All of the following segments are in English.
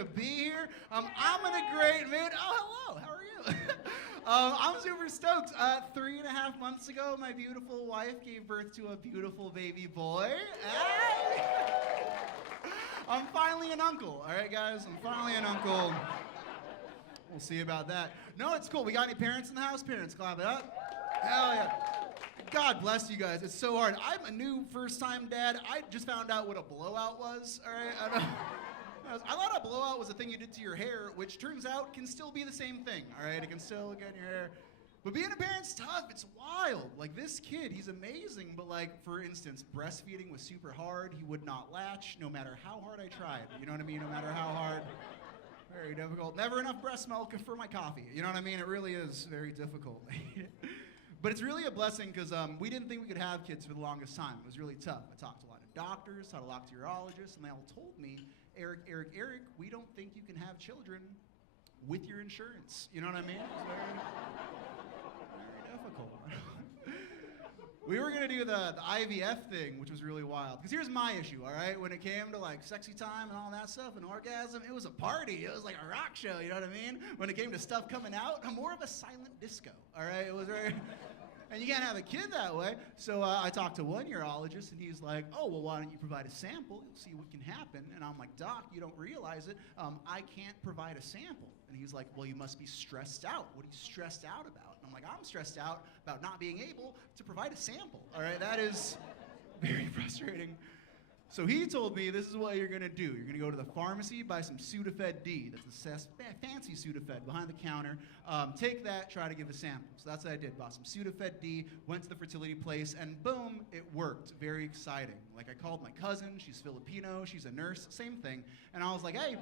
to be here. I'm in a great mood. Oh, hello. How are you? I'm super stoked. 3.5 months ago, my beautiful wife gave birth to a beautiful baby boy. Hey! I'm finally an uncle. All right, guys? I'm finally an uncle. We'll see about that. No, it's cool. We got any parents in the house? Parents, clap it up. Hell yeah. God bless you guys. It's so hard. I'm a new first-time dad. I just found out what a blowout was, all right? I thought a blowout was a thing you did to your hair, which turns out can still be the same thing, all right? It can still get in your hair. But being a parent's tough. It's wild. Like, this kid, he's amazing, but, like, for instance, breastfeeding was super hard. He would not latch no matter how hard I tried. You know what I mean? No matter how hard. Very difficult. Never enough breast milk for my coffee. You know what I mean? It really is very difficult. But it's really a blessing because we didn't think we could have kids for the longest time. It was really tough. I talked to a lot of doctors, talked to a lot of urologists, and they all told me, Eric, we don't think you can have children with your insurance. You know what I mean? It's very difficult. We were going to do the IVF thing, which was really wild. Because here's my issue, all right? When it came to, like, sexy time and all that stuff and orgasm, it was a party. It was like a rock show, you know what I mean? When it came to stuff coming out, I'm more of a silent disco, all right? It was very... And you can't have a kid that way. So I talked to one urologist, and he's like, oh, well, why don't you provide a sample? You'll see what can happen. And I'm like, doc, you don't realize it. I can't provide a sample. And he's like, well, you must be stressed out. What are you stressed out about? And I'm like, I'm stressed out about not being able to provide a sample. All right, that is very frustrating. So he told me, this is what you're going to do. You're going to go to the pharmacy, buy some Sudafed D. That's a fancy Sudafed behind the counter. Take that, try to give a sample. So that's what I did. Bought some Sudafed D, went to the fertility place, and boom, it worked. Very exciting. Like, I called my cousin. She's Filipino. She's a nurse. Same thing. And I was like, hey,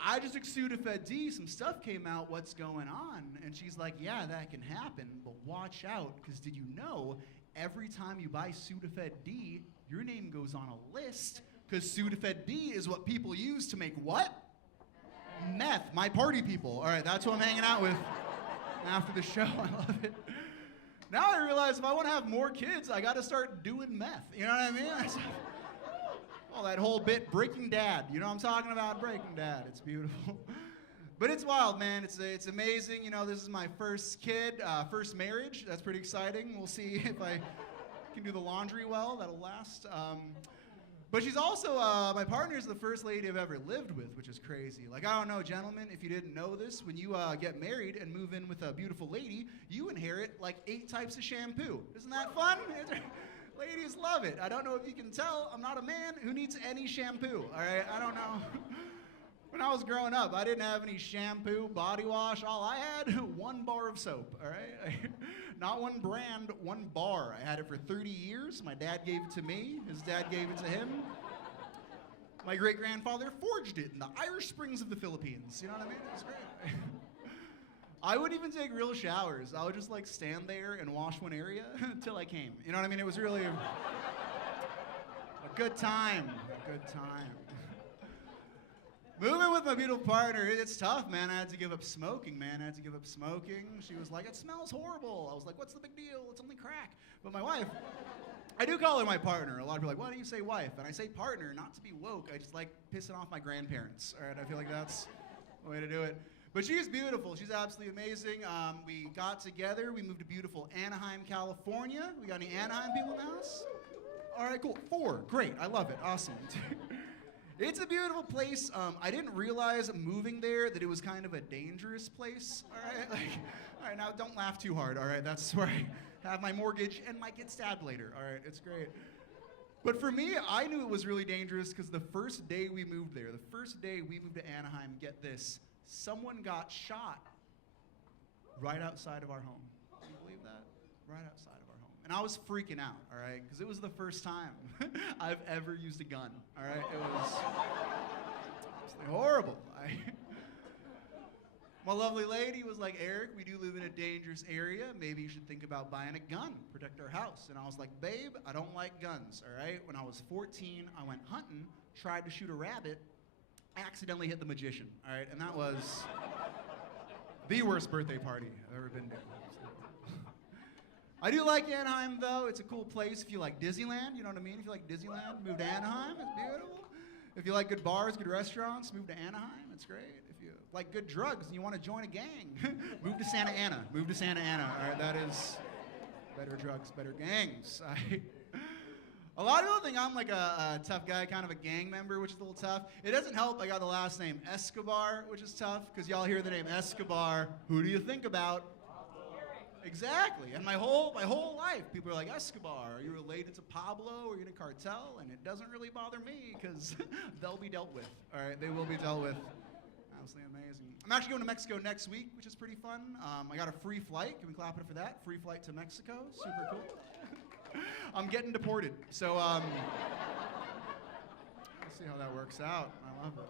I just took Sudafed D. Some stuff came out. What's going on? And she's like, yeah, that can happen, but watch out, because did you know every time you buy Sudafed D, your name goes on a list, because Sudafed D is what people use to make what? Meth. My party people. All right, that's who I'm hanging out with after the show. I love it. Now I realize if I want to have more kids, I got to start doing meth. You know what I mean? Oh, that whole bit, Breaking Dad. You know what I'm talking about? Breaking Dad. It's beautiful. But it's wild, man. It's amazing. You know, this is my first kid, first marriage. That's pretty exciting. We'll see if I can do the laundry well. That'll last. But she's also, my partner is the first lady I've ever lived with, which is crazy. Like, I don't know, gentlemen, if you didn't know this, when you get married and move in with a beautiful lady, you inherit like 8 types of shampoo. Isn't that fun? Ladies love it. I don't know if you can tell, I'm not a man who needs any shampoo, all right? I don't know. When I was growing up, I didn't have any shampoo, body wash. All I had, 1 bar of soap, all right? Not one brand, 1 bar. I had it for 30 years. My dad gave it to me. His dad gave it to him. My great-grandfather forged it in the Irish Springs of the Philippines. You know what I mean? It's great. I wouldn't even take real showers. I would just, like, stand there and wash one area until I came. You know what I mean? It was really a good time. A good time. Moving with my beautiful partner, it's tough, man. I had to give up smoking, man. I had to give up smoking. She was like, it smells horrible. I was like, what's the big deal? It's only crack. But my wife, I do call her my partner. A lot of people are like, why do you say wife? And I say partner, not to be woke. I just like pissing off my grandparents, all right? I feel like that's the way to do it. But she's beautiful. She's absolutely amazing. We got together. We moved to beautiful Anaheim, California. We got any Anaheim people in the house? All right, cool. 4. Great. I love it. Awesome. It's a beautiful place. I didn't realize moving there that it was kind of a dangerous place. All right, all right, now don't laugh too hard. All right, that's where I have my mortgage and might get stabbed later. All right, it's great. But for me, I knew it was really dangerous because the first day we moved there, the first day we moved to Anaheim, get this, someone got shot right outside of our home. Can you believe that? Right outside of our home. And I was freaking out, all right, because it was the first time I've ever used a gun, all right? It was absolutely horrible. My lovely lady was like, Eric, we do live in a dangerous area. Maybe you should think about buying a gun, protect our house. And I was like, babe, I don't like guns, all right? When I was 14, I went hunting, tried to shoot a rabbit, accidentally hit the magician, all right? And that was the worst birthday party I've ever been to. I do like Anaheim, though. It's a cool place if you like Disneyland, you know what I mean? If you like Disneyland, move to Anaheim, it's beautiful. If you like good bars, good restaurants, move to Anaheim. It's great. If you like good drugs and you want to join a gang, move to Santa Ana. Move to Santa Ana. All right, that is better drugs, better gangs. A lot of people think I'm like a tough guy, kind of a gang member, which is a little tough. It doesn't help I got the last name Escobar, which is tough, because y'all hear the name Escobar. Who do you think about? Exactly. And my whole life, people are like, Escobar, are you related to Pablo? Are you in a cartel? And it doesn't really bother me, because they'll be dealt with. All right, they will be dealt with. Absolutely amazing. I'm actually going to Mexico next week, which is pretty fun. I got a free flight. Can we clap it for that? Free flight to Mexico. Super cool. I'm getting deported, so we'll see how that works out. I love it.